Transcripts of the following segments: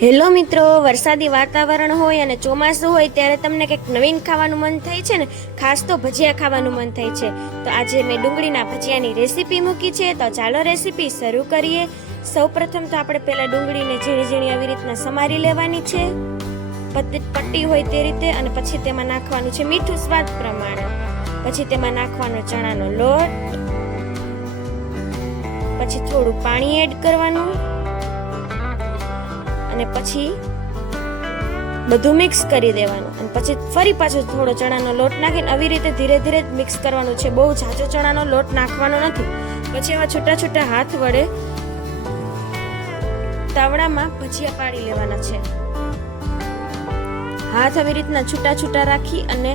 Hello મિત્રો, વરસાદી વાતાવરણ હોય અને ચોમાસું હોય ત્યારે તમને કંઈક નવીન ખાવાનું મન થાય છે ને, ખાસ તો ભજીયા ખાવાનું મન થાય છે. તો આજે મેં ડુંગળીના ભજીયાની રેસીપી મૂકી છે, તો ચાલો રેસીપી શરૂ કરીએ. સૌપ્રથમ તો આપણે પહેલા ડુંગળીને ઝીણી ઝીણી આવી રીતના સમારી લેવાની છે, પટ્ટી હોય તે રીતે, અને પછી તેમાં નાખવાનું છે મીઠું સ્વાદ પ્રમાણે. પછી તેમાં નાખવાનો ચણાનો લોટ, પછી થોડું પાણી એડ કરવાનું, અને પછી બધું મિક્સ કરી દેવાનું. અને પછી ફરી પાછો થોડો ચણાનો લોટ નાખીને આવી રીતે ધીરે ધીરે મિક્સ કરવાનું છે. બહુ ઝાઝો ચણાનો લોટ નાખવાનો નથી. પછી એવા છૂટા છૂટા હાથ વડે તાવડામાં ભજીયા પાડી લેવાના છે. હાથ આવી રીતના છૂટા છૂટા રાખી અને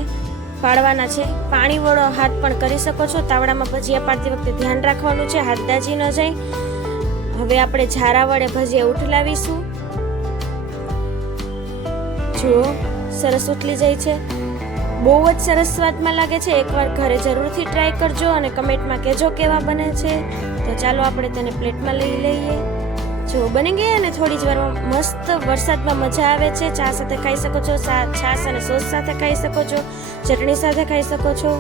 પાડવાના છે. પાણી વડો હાથ પણ કરી શકો છો. તાવડામાં ભજીયા પાડતી વખતે ધ્યાન રાખવાનું છે, હાથ દાજી ન જાય. હવે આપણે ઝારા વડે ભજીયા ઉઠલાવીશું. જો સરસ ઉથલી જાય છે, બહુ જ સરસ સ્વાદમાં લાગે છે. એકવાર ઘરે જરૂરથી ટ્રાય કરજો અને કમેન્ટમાં કહેજો કેવા બને છે. તો ચાલો આપણે તેને પ્લેટમાં લઈ લઈએ. જો બની ગયા ને થોડી જ વારમાં મસ્ત વરસાદમાં મજા આવે છે. ચા સાથે ખાઈ શકો છો, છાશ અને સોસ સાથે ખાઈ શકો છો, ચટણી સાથે ખાઈ શકો છો.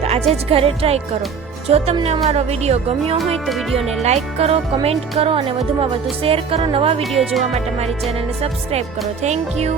તો આજે જ ઘરે ટ્રાય કરો. જો તમને અમારો વિડીયો ગમ્યો હોય તો વિડીયોને લાઈક કરો, કમેન્ટ કરો અને વધુમાં વધુ શેર કરો. નવા વિડીયો જોવા માટે મારી ચેનલને સબસ્ક્રાઈબ કરો. Thank you.